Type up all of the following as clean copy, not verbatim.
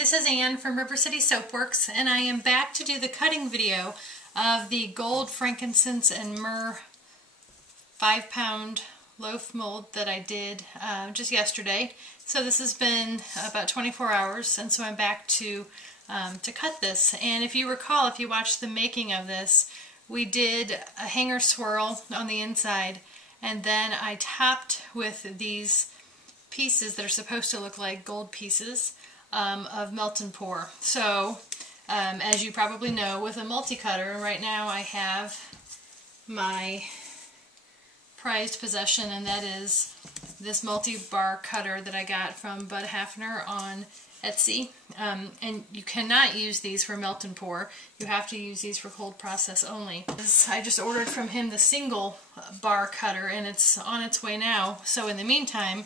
this is Ann from River City Soapworks, and I am back to do the cutting video of the gold frankincense and myrrh 5-pound loaf mold that I did just yesterday. So this has been about 24 hours, and so I'm back to cut this. And if you recall, if you watched the making of this, we did a hanger swirl on the inside, and then I topped with these pieces that are supposed to look like gold pieces of melt and pour. So as you probably know, with a multi-cutter, right now I have my prized possession, and that is this multi-bar cutter that I got from Bud Hafner on Etsy. And you cannot use these for melt and pour. You have to use these for cold process only. I just ordered from him the single bar cutter, and it's on its way now. So in the meantime,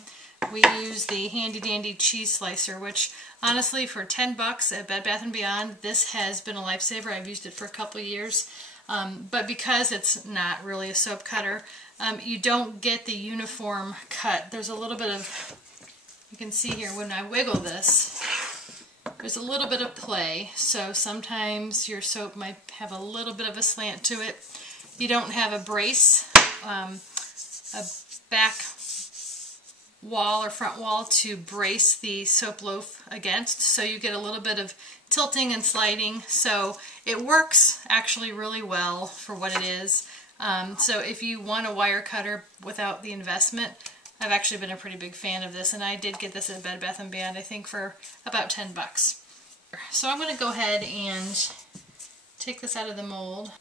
we use the handy dandy cheese slicer, which honestly for 10 bucks at Bed Bath & Beyond, this has been a lifesaver. I've used it for a couple of years. But because it's not really a soap cutter, you don't get the uniform cut. There's a little bit of, you can see here when I wiggle this, there's a little bit of play. So sometimes your soap might have a little bit of a slant to it. You don't have a brace, a back wall or front wall to brace the soap loaf against, so you get a little bit of tilting and sliding. So it works actually really well for what it is. So if you want a wire cutter without the investment, I've actually been a pretty big fan of this, and I did get this at Bed Bath & Beyond, I think for about 10 bucks. So I'm going to go ahead and take this out of the mold.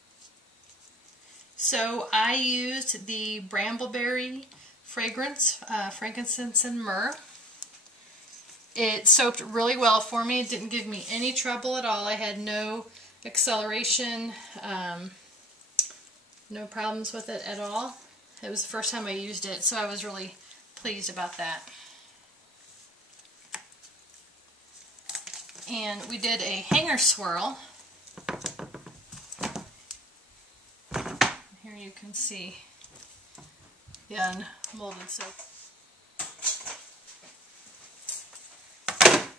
So I used the Brambleberry fragrance, Frankincense and Myrrh. It soaped really well for me. It didn't give me any trouble at all. I had no acceleration, no problems with it at all. It was the first time I used it, so I was really pleased about that. And we did a hanger swirl. Here you can see the unmolded soap.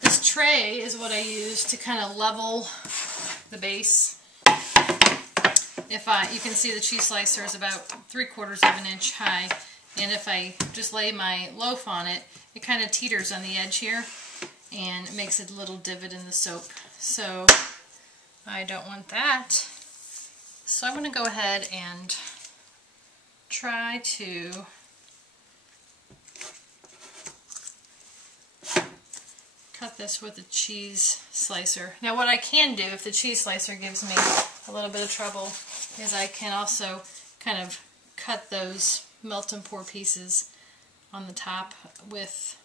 This tray is what I use to kind of level the base. You can see the cheese slicer is about 3/4 of an inch high, and if I just lay my loaf on it, it kind of teeters on the edge here, and it makes a little divot in the soap. So I don't want that. So I'm going to go ahead and try to cut this with a cheese slicer. Now what I can do, if the cheese slicer gives me a little bit of trouble, is I can also kind of cut those melt and pour pieces on the top with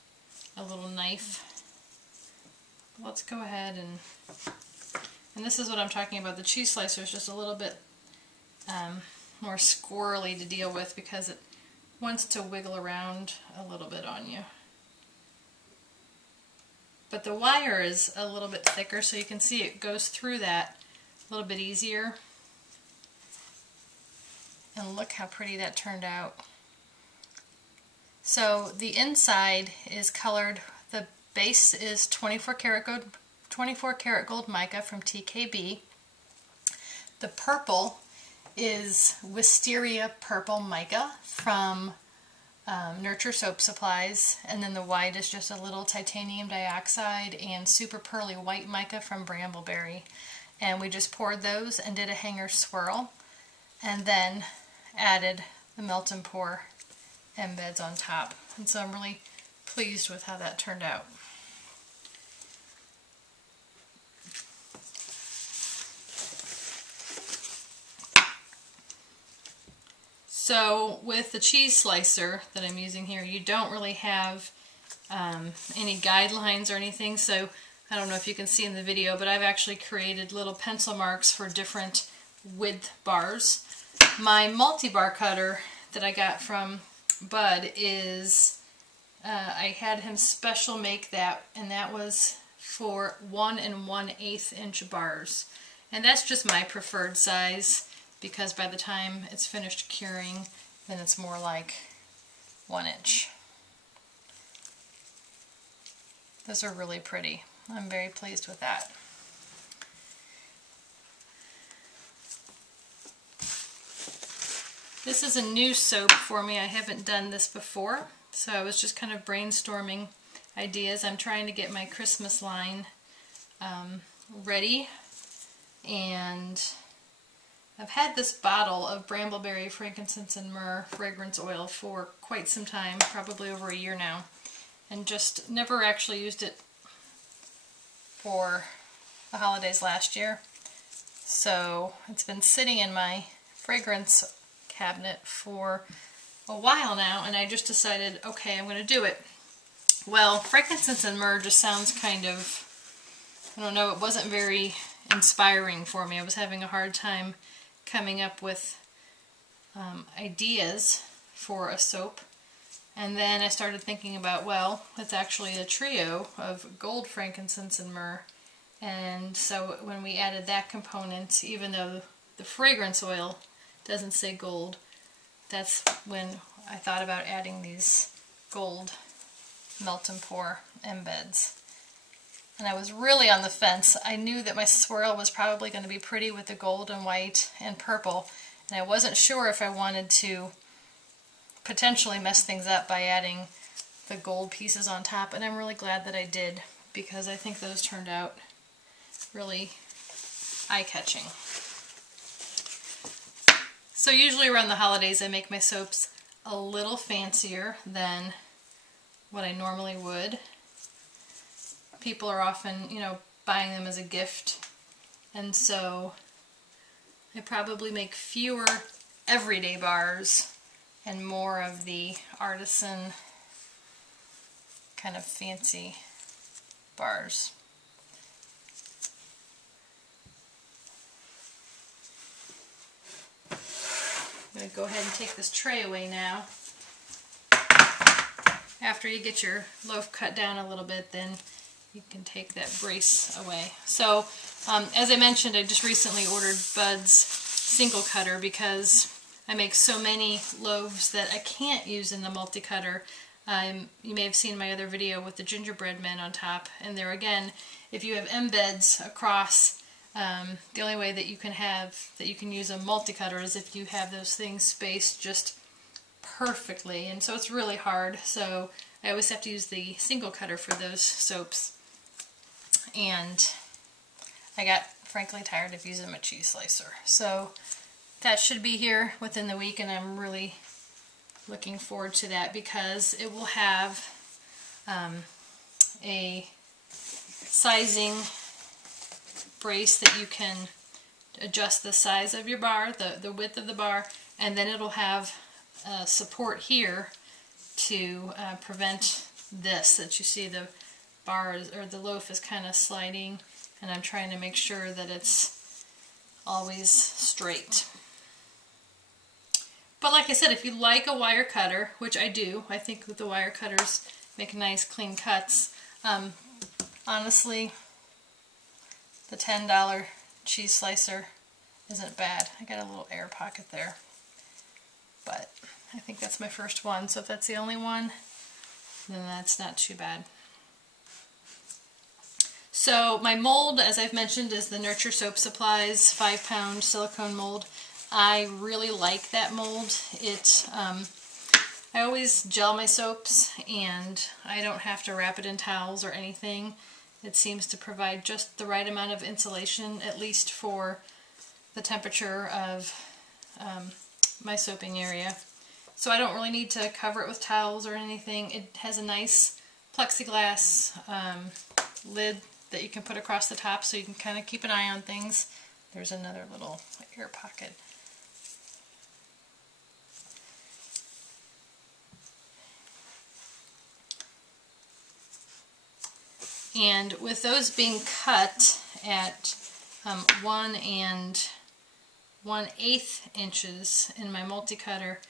a little knife. Let's go ahead and this is what I'm talking about. The cheese slicer is just a little bit more squirrely to deal with because it wants to wiggle around a little bit on you. But the wire is a little bit thicker, so you can see it goes through that a little bit easier. And look how pretty that turned out. So the inside is colored. The base is 24 karat gold mica from TKB. The purple is Wisteria Purple Mica from Nurture Soap Supplies, and then the white is just a little titanium dioxide and super pearly white mica from Brambleberry. And we just poured those and did a hanger swirl, and then added the melt and pour embeds on top. And so I'm really pleased with how that turned out. So with the cheese slicer that I'm using here, you don't really have any guidelines or anything, so I don't know if you can see in the video, but I've actually created little pencil marks for different width bars. My multi-bar cutter that I got from Bud is, I had him special make that, and that was for 1 1/8 inch bars. And that's just my preferred size, because by the time it's finished curing, then it's more like 1 inch. Those are really pretty. I'm very pleased with that. This is a new soap for me. I haven't done this before, so I was just kind of brainstorming ideas. I'm trying to get my Christmas line ready, and I've had this bottle of Brambleberry Frankincense and Myrrh fragrance oil for quite some time, probably over a year now, and just never actually used it for the holidays last year. So it's been sitting in my fragrance cabinet for a while now, and I just decided, okay, I'm going to do it. Well, frankincense and myrrh just sounds kind of, I don't know, it wasn't very inspiring for me. I was having a hard time coming up with ideas for a soap. And then I started thinking about, well, it's actually a trio of gold, frankincense, and myrrh. And so when we added that component, even though the fragrance oil doesn't say gold, that's when I thought about adding these gold melt and pour embeds. And I was really on the fence. I knew that my swirl was probably going to be pretty with the gold and white and purple, and I wasn't sure if I wanted to potentially mess things up by adding the gold pieces on top, and I'm really glad that I did, because I think those turned out really eye-catching. So usually around the holidays I make my soaps a little fancier than what I normally would. People are often, you know, buying them as a gift, and so I probably make fewer everyday bars and more of the artisan kind of fancy bars. I'm going to go ahead and take this tray away now. After you get your loaf cut down a little bit, then you can take that brace away. So, as I mentioned, I just recently ordered Bud's single cutter because I make so many loaves that I can't use in the multi-cutter. You may have seen my other video with the gingerbread men on top, and there again, if you have embeds across, the only way that you can use a multi-cutter is if you have those things spaced just perfectly, and so it's really hard. So I always have to use the single cutter for those soaps, and I got frankly tired of using my cheese slicer. So that should be here within the week, and I'm really looking forward to that because it will have a sizing brace that you can adjust the size of your bar, the width of the bar, and then it'll have support here to prevent this, that you see the bar or the loaf is kind of sliding, and I'm trying to make sure that it's always straight. But like I said, if you like a wire cutter, which I do, I think that the wire cutters make nice clean cuts. Honestly, the $10 cheese slicer isn't bad. I got a little air pocket there, but I think that's my first one, so if that's the only one, then that's not too bad. So my mold, as I've mentioned, is the Nurture Soap Supplies 5-pound silicone mold. I really like that mold. I always gel my soaps, and I don't have to wrap it in towels or anything. It seems to provide just the right amount of insulation, at least for the temperature of my soaping area. So I don't really need to cover it with towels or anything. It has a nice plexiglass lid that you can put across the top so you can kind of keep an eye on things. There's another little air pocket. And with those being cut at 1 1/8 inches in my multi-cutter,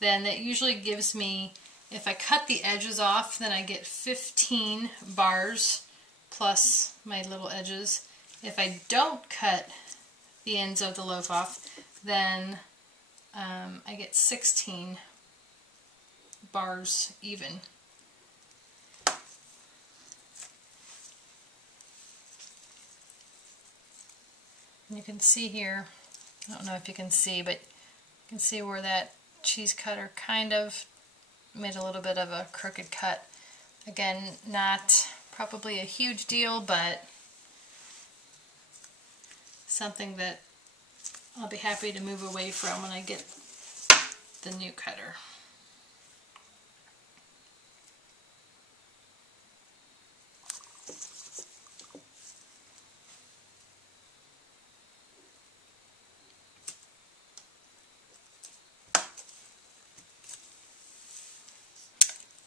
then that usually gives me, if I cut the edges off, then I get 15 bars plus my little edges. If I don't cut the ends of the loaf off, then I get 16 bars even. You can see here, I don't know if you can see, but you can see where that cheese cutter kind of made a little bit of a crooked cut. Again, not probably a huge deal, but something that I'll be happy to move away from when I get the new cutter.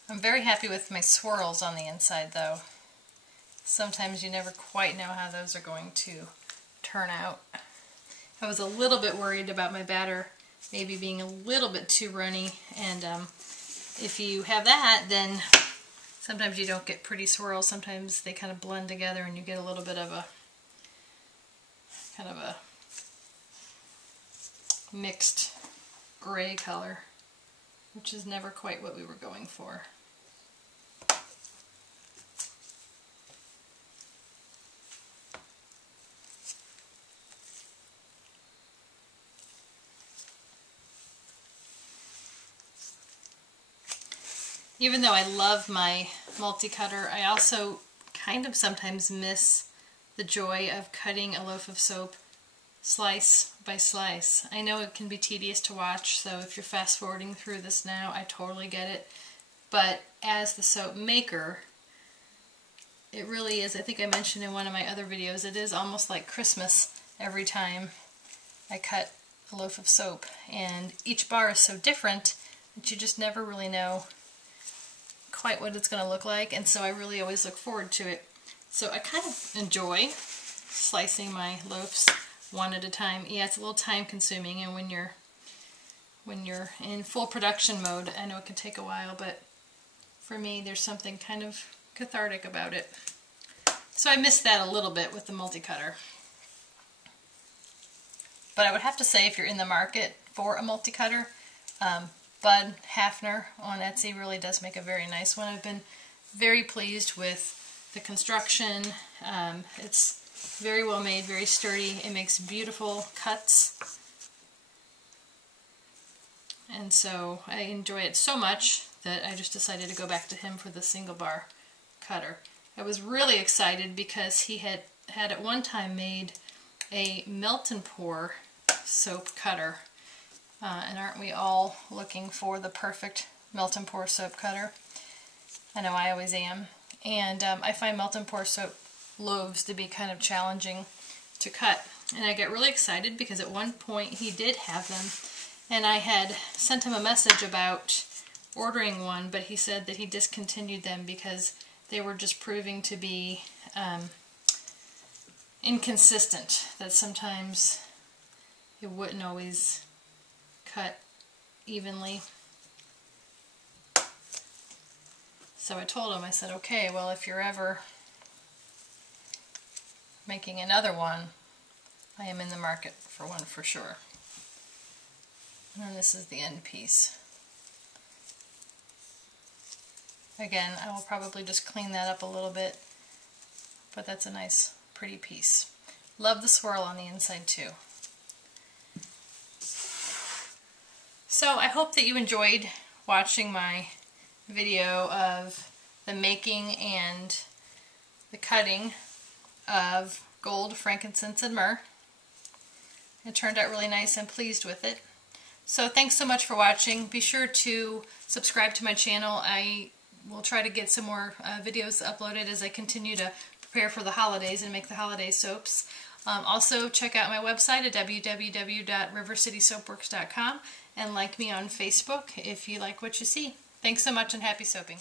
I'm very happy with my swirls on the inside though. Sometimes you never quite know how those are going to turn out. I was a little bit worried about my batter maybe being a little bit too runny, and if you have that, then sometimes you don't get pretty swirls. Sometimes they kind of blend together and you get a little bit of a kind of a mixed gray color, which is never quite what we were going for. Even though I love my multi-cutter, I also kind of sometimes miss the joy of cutting a loaf of soap slice by slice. I know it can be tedious to watch, so if you're fast forwarding through this now, I totally get it. But as the soap maker, it really is, I think I mentioned in one of my other videos, it is almost like Christmas every time I cut a loaf of soap. And each bar is so different that you just never really know quite what it's going to look like, and so I really always look forward to it. So I kind of enjoy slicing my loaves one at a time. Yeah, it's a little time consuming, and when you're in full production mode, I know it can take a while, but for me there's something kind of cathartic about it. So I missed that a little bit with the multi-cutter. But I would have to say, if you're in the market for a multi-cutter, Bud Hafner on Etsy really does make a very nice one. I've been very pleased with the construction. It's very well made, very sturdy. It makes beautiful cuts. And so I enjoy it so much that I just decided to go back to him for the single bar cutter. I was really excited because he had at one time made a melt and pour soap cutter. And aren't we all looking for the perfect melt and pour soap cutter? I know I always am. And I find melt and pour soap loaves to be kind of challenging to cut. And I get really excited because at one point he did have them, and I had sent him a message about ordering one, but he said that he discontinued them because they were just proving to be inconsistent, that sometimes it wouldn't always cut evenly. So I told him, I said, okay, well, if you're ever making another one, I am in the market for one for sure. And this is the end piece. Again, I will probably just clean that up a little bit, but that's a nice, pretty piece. Love the swirl on the inside too. So I hope that you enjoyed watching my video of the making and the cutting of gold, frankincense, and myrrh. It turned out really nice. I'm pleased with it. So thanks so much for watching. Be sure to subscribe to my channel. I will try to get some more videos uploaded as I continue to prepare for the holidays and make the holiday soaps. Also check out my website at www.rivercitysoapworks.com and like me on Facebook if you like what you see. Thanks so much and happy soaping.